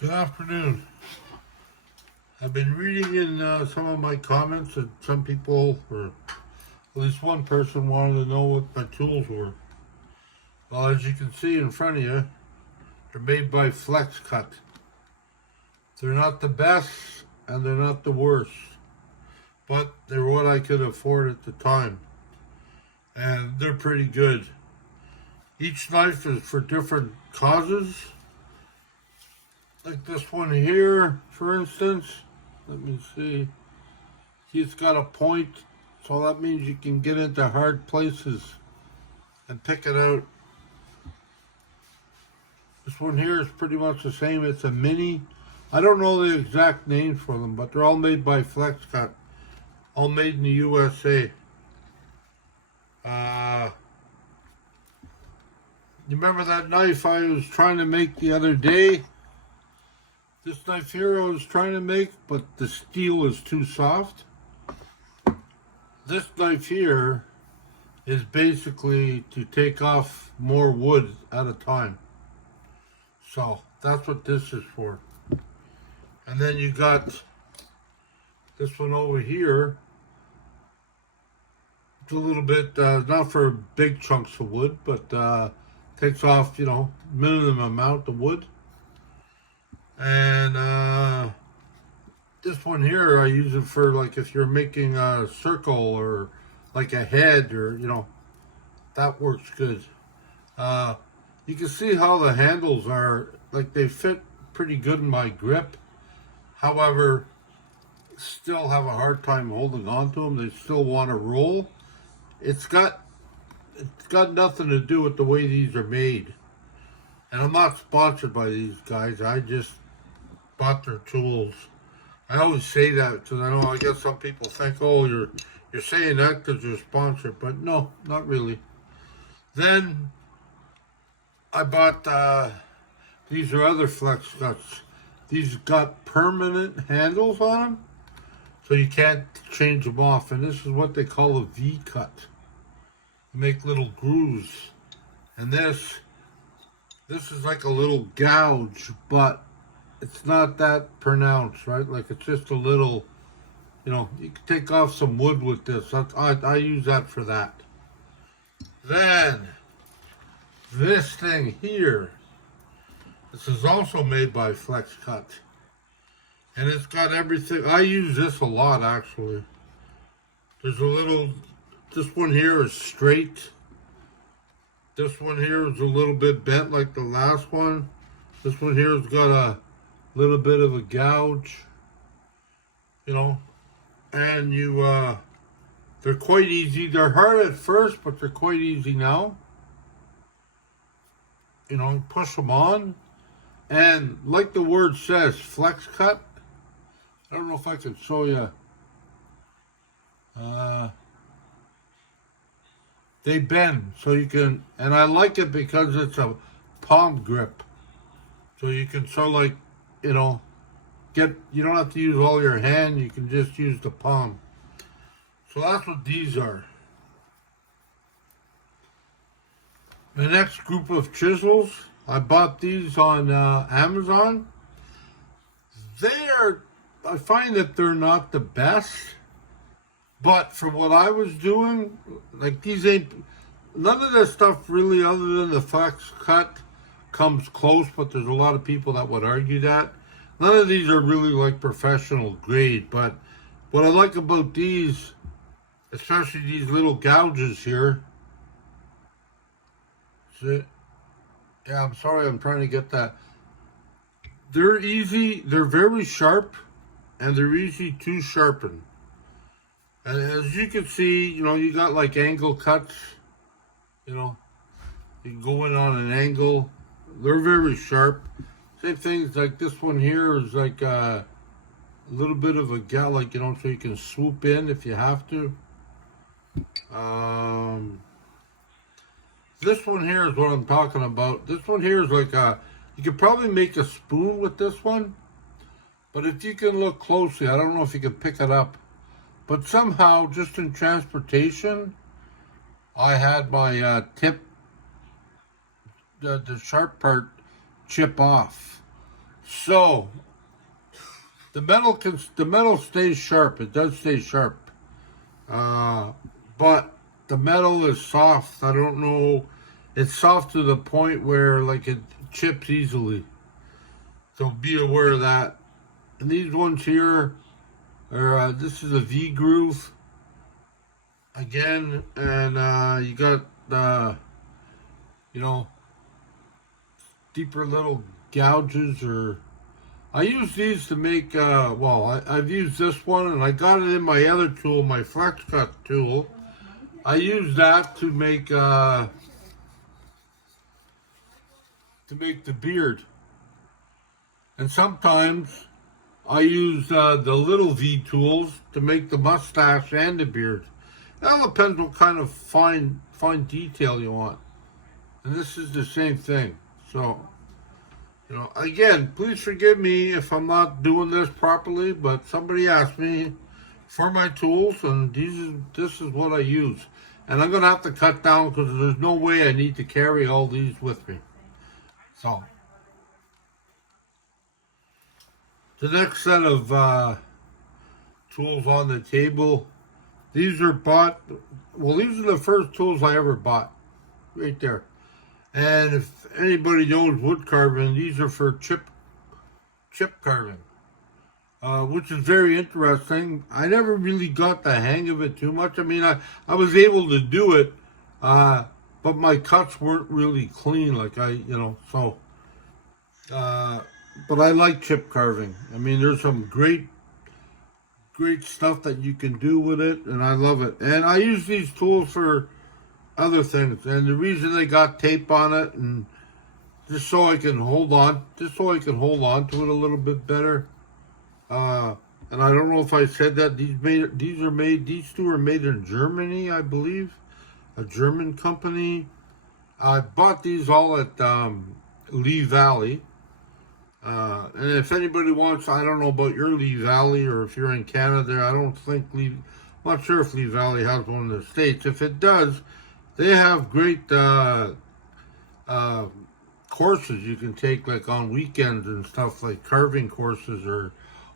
Good afternoon. I've been reading in some of my comments that some people, or at least one person, wanted to know what my tools were. Well, as you can see in front of you, they're made by Flex Cut. They're not the best and they're not the worst, but they're what I could afford at the time. And they're pretty good. Each knife is for different causes. Like this one here, for instance. Let me see. He's got a point, so that means you can get into hard places and pick it out. This one here is pretty much the same. It's a mini. I don't know the exact names for them, but they're all made by Flex Cut. All made in the USA. You remember that knife I was trying to make the other day? This knife here I was trying to make, but the steel is too soft. This knife here is basically to take off more wood at a time. So that's what this is for. And then you got this one over here. It's a little bit, not for big chunks of wood, but takes off, minimum amount of wood. And this one here, I use it for like if you're making a circle or like a head or, that works good. You can see how the handles are, like they fit pretty good in my grip. However, still have a hard time holding on to them. They still want to roll. It's got nothing to do with the way these are made. And I'm not sponsored by these guys. I just bought their tools. I always say that because I guess some people think, oh, you're saying that because you're sponsored, but no, not really. Then I bought these are other Flex Cuts. These got permanent handles on them, so you can't change them off. And this is what they call a V cut. You make little grooves, and this is like a little gouge, but it's not that pronounced, right? Like it's just a little, you can take off some wood with this. I use that for that. Then, this thing here, this is also made by Flex Cut. And it's got everything. I use this a lot, actually. There's a little, this one here is straight. This one here is a little bit bent like the last one. This one here has got a little bit of a gouge, and they're quite easy. They're hard at first, but they're quite easy now. Push them on, and like the word says, Flex Cut. I don't know if I can show you. They bend, so you can, and I like it because it's a palm grip. So you can sort of like, you don't have to use all your hand, you can just use the palm. So that's what these are. The next group of chisels, I bought these on Amazon. I find that they're not the best, but for what I was doing, like none of this stuff really, other than the Flex Cut, comes close, but there's a lot of people that would argue that. None of these are really like professional grade, but what I like about these, especially these little gouges here, see? Yeah, I'm sorry, I'm trying to get that. They're easy, they're very sharp, and they're easy to sharpen. And as you can see, you got like angle cuts, you can go in on an angle. They're very sharp. Same things like this one here is like a little bit of a gouge, like, so you can swoop in if you have to. This one here is what I'm talking about. This one here is like you could probably make a spoon with this one. But if you can look closely, I don't know if you can pick it up. But somehow, just in transportation, I had my tip, the sharp part, chip off. So the metal stays sharp. It does stay sharp, but the metal is soft. I don't know. It's soft to the point where like it chips easily. So be aware of that. And these ones here are this is a V groove again, and you got you know, deeper little gouges. Or I use these to make I've used this one, and I got it in my other tool, my flex cut tool. I use that to make the beard. And sometimes I use the little V tools to make the mustache and the beard. It all depends what kind of fine detail you want. And this is the same thing. So, again, please forgive me if I'm not doing this properly, but somebody asked me for my tools, and this is what I use. And I'm going to have to cut down because there's no way I need to carry all these with me. So, the next set of tools on the table, these are bought, these are the first tools I ever bought, right there. And if anybody knows wood carving, these are for chip carving, which is very interesting. I never really got the hang of it too much. I mean, I was able to do it, but my cuts weren't really clean, like but I like chip carving. I mean, there's some great stuff that you can do with it, and I love it. And I use these tools for other things, and the reason they got tape on it, and just so I can hold on to it a little bit better. And I don't know if I said that these two are made in Germany, I believe, a German company. I bought these all at Lee Valley. And if anybody wants, I don't know about your Lee Valley, or if you're in Canada, I'm not sure if Lee Valley has one in the States. If it does, they have great courses you can take, like on weekends and stuff, like carving courses or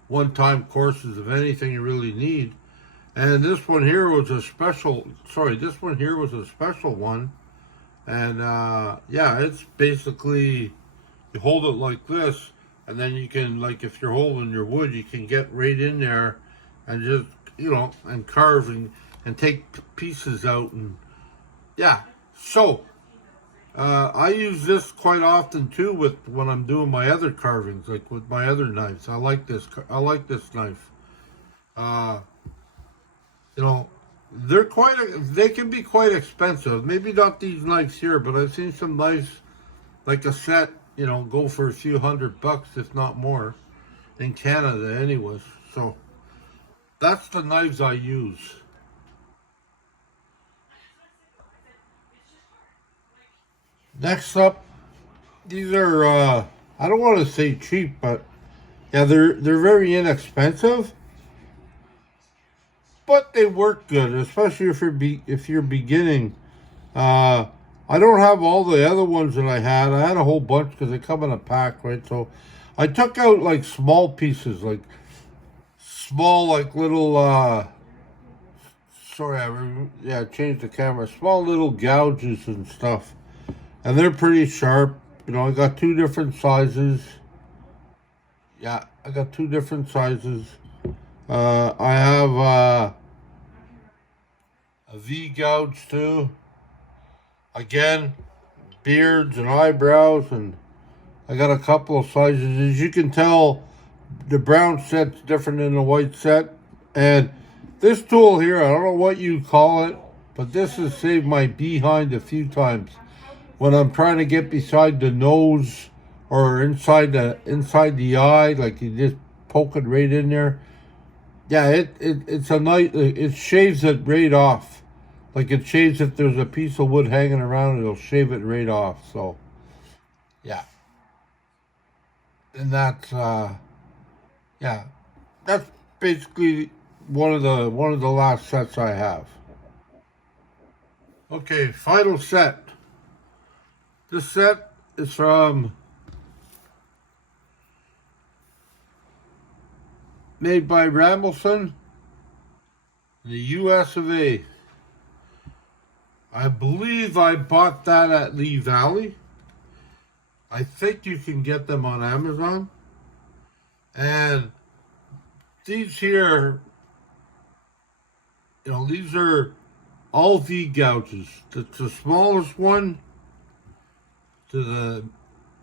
one-time courses of anything you really need. And this one here was a special one. And yeah, it's basically, you hold it like this, and then you can, like if you're holding your wood, you can get right in there and just, and carve and take pieces out. And yeah, so I use this quite often too when I'm doing my other carvings, like with my other knives. I like this knife. They can be quite expensive. Maybe not these knives here, but I've seen some knives, like a set, go for a few $100, if not more, in Canada anyways. So that's the knives I use. Next up, these are I don't want to say cheap, but yeah, they're very inexpensive, but they work good, especially if you're beginning. I don't have all the other ones that I had. I had a whole bunch because they come in a pack, right? So I took out like small pieces, like small, like little. I changed the camera. Small little gouges and stuff, and they're pretty sharp. I got two different sizes. Yeah, I got two different sizes. I have a V gouge too. Again, beards and eyebrows, and I got a couple of sizes. As you can tell, the brown set's different than the white set. And this tool here, I don't know what you call it, but this has saved my behind a few times. When I'm trying to get beside the nose or inside the eye, like you just poke it right in there. Yeah, it's a nice, it shaves it right off. Like it shaves, if there's a piece of wood hanging around, it'll shave it right off. So, yeah. And that's that's basically one of the last sets I have. Okay, final set. This set is from made by Ramelson in the US of A. I believe I bought that at Lee Valley. I think you can get them on Amazon. And these here, these are all V gouges. The smallest one to the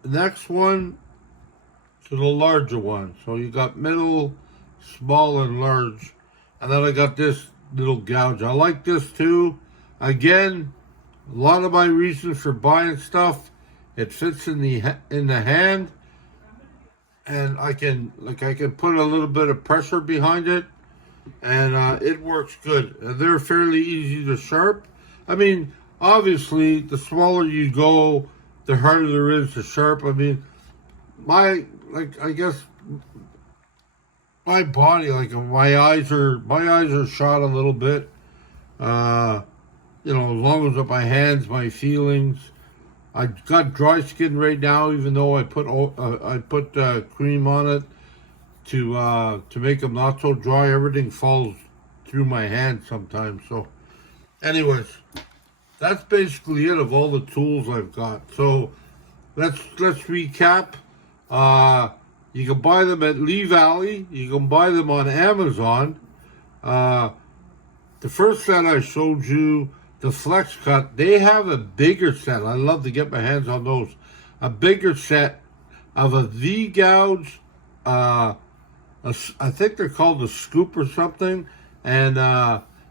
next one to the larger one. So you got middle, small, and large. And then I got this little gouge. I like this too. Again, a lot of my reasons for buying stuff, it fits in the hand, and I can put a little bit of pressure behind it, and it works good. And they're fairly easy to sharp. I mean, obviously, the smaller you go, the harder there is to sharp. I mean, I guess my body, my eyes are shot a little bit. As long as with my hands, my feelings. I got dry skin right now, even though I put cream on it to make them not so dry. Everything falls through my hand sometimes. So, anyways, that's basically it of all the tools I've got. So, let's recap. You can buy them at Lee Valley. You can buy them on Amazon. The first set I showed you, the Flex Cut, they have a bigger set. I love to get my hands on those. A bigger set of a V gouge. I think they're called a scoop or something. And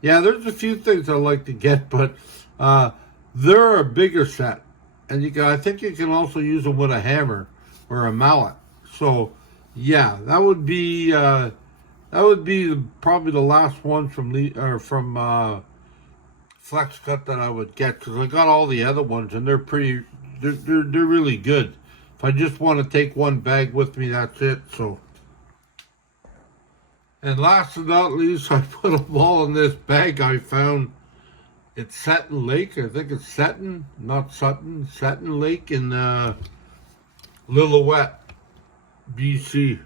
there's a few things I like to get, but they're a bigger set. And I think you can also use them with a hammer or a mallet. So yeah, that would be probably the last one from Flex Cut that I would get, because I got all the other ones and they're really good. If I just want to take one bag with me, that's it. So, and last but not least, I put them all in this bag I found. It's Seton Lake. I think it's Seton, not Sutton. Seton Lake in Lillooet, BC.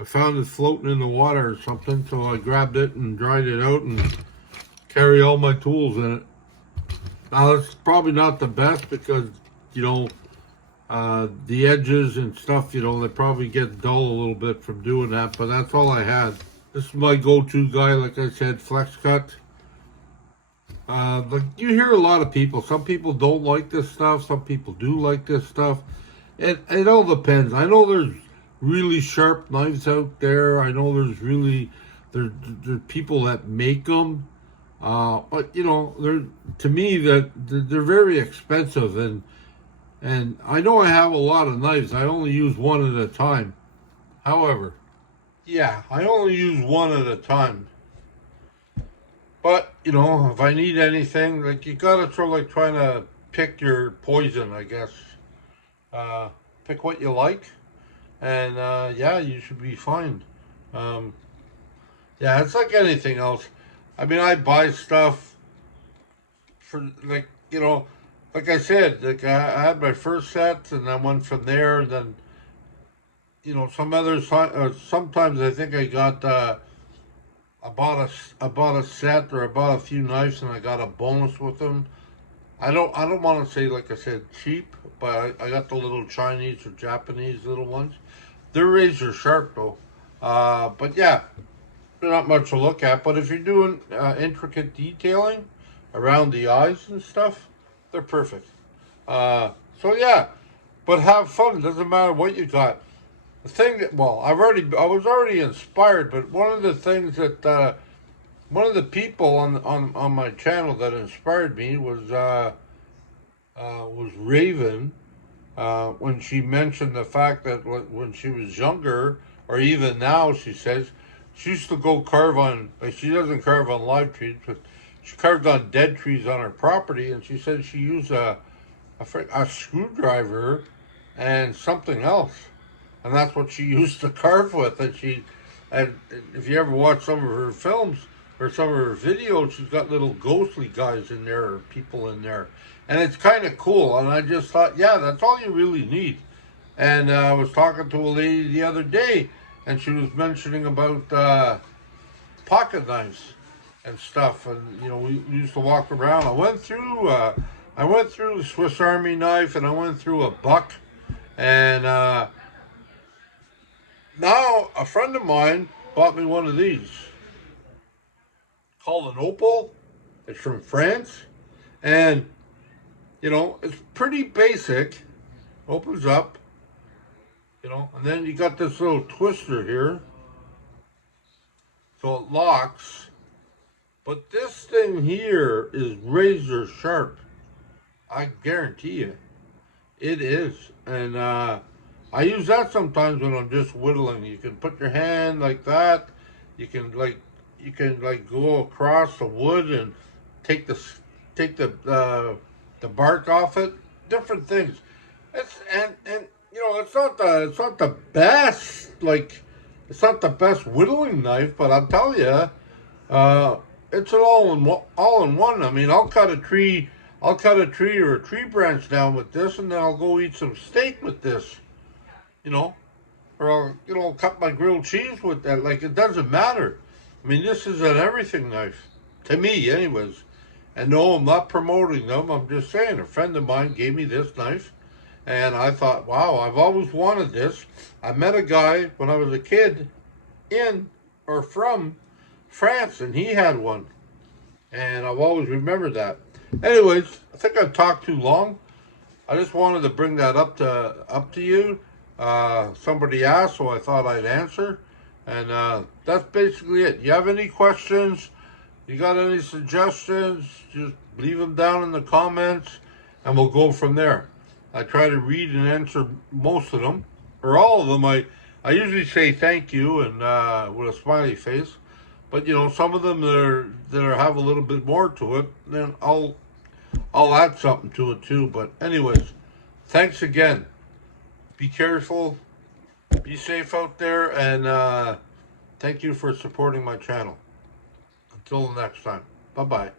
I found it floating in the water or something, so I grabbed it and dried it out and carry all my tools in it. Now, it's probably not the best because, the edges and stuff, they probably get dull a little bit from doing that, but that's all I had. This is my go-to guy, like I said, Flex Cut. You hear a lot of people. Some people don't like this stuff. Some people do like this stuff. It all depends. I know there's really sharp knives out there. I know there's people that make them. But to me they're very expensive, and I know I have a lot of knives. I only use one at a time. However, I only use one at a time. But if I need anything, you gotta trying to pick your poison, I guess. Pick what you like, and you should be fine. It's like anything else. I mean, I buy stuff for, like I said, I had my first set, and I went from there, and then, sometimes I think I got, I bought a set, or I bought a few knives, and I got a bonus with them. I don't want to say, like I said, cheap, but I got the little Chinese or Japanese little ones. They're razor sharp, though. But yeah, they're not much to look at, but if you're doing intricate detailing around the eyes and stuff, they're perfect. But have fun. It doesn't matter what you got. The thing that, I was already inspired, but one of the things that one of the people on my channel that inspired me was Raven, when she mentioned the fact that when she was younger, or even now, she says, she used to go carve on, she doesn't carve on live trees, but she carved on dead trees on her property, and she said she used a screwdriver and something else. And that's what she used to carve with. And if you ever watch some of her films or some of her videos, she's got little ghostly guys in there, or people in there. And it's kind of cool. And I just thought, that's all you really need. And I was talking to a lady the other day, and she was mentioning about pocket knives and stuff, and you know, we used to walk around. I went through the Swiss Army knife, and I went through a buck, and now a friend of mine bought me one of these called an opal. It's from France, and you know, it's pretty basic. Opens up, you know, and then you got this little twister here, so it locks. But this thing here is razor sharp. I guarantee you, it is. And I use that sometimes when I'm just whittling. You can put your hand like that. You can like go across the wood and take the bark off it. Different things. And you know, it's not the best, like it's not the best whittling knife, but I'll tell you, it's an all in one. I mean, I'll cut a tree or a tree branch down with this, and then I'll go eat some steak with this, you know, or I'll, you know, cut my grilled cheese with that. Like, it doesn't matter. I mean, this is an everything knife to me, anyways. And no, I'm not promoting them. I'm just saying, a friend of mine gave me this knife. And I thought, wow, I've always wanted this. I met a guy when I was a kid in or from France, and he had one. And I've always remembered that. Anyways, I think I've talked too long. I just wanted to bring that up to you. Somebody asked, so I thought I'd answer. And that's basically it. You have any questions? You got any suggestions? Just leave them down in the comments, and we'll go from there. I try to read and answer most of them, or all of them. I usually say thank you and with a smiley face. But you know, some of them that have a little bit more to it, then I'll add something to it too. But anyways, thanks again. Be careful, be safe out there, and thank you for supporting my channel. Until the next time, bye bye.